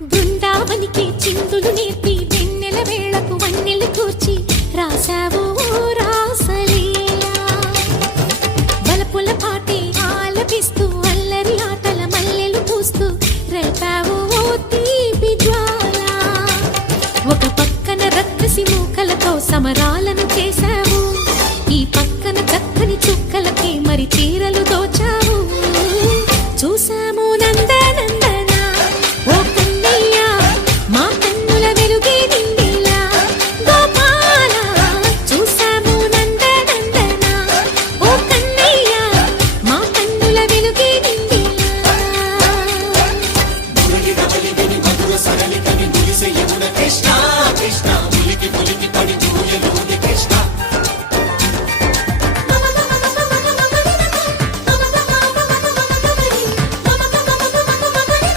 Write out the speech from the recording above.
బృందావనికి చిందులు నేర్పి వెన్నెల వేళకు వన్నెలు కూర్చి రాసావు రాసలీలా బలపుల పాటే ఆలపిస్తూ అల్లరి ఆటల మల్లెలు పూస్తూ రేపావు తీపి జ్వాల ఒక పక్కన రక్కసి మూకలతో సమరాలను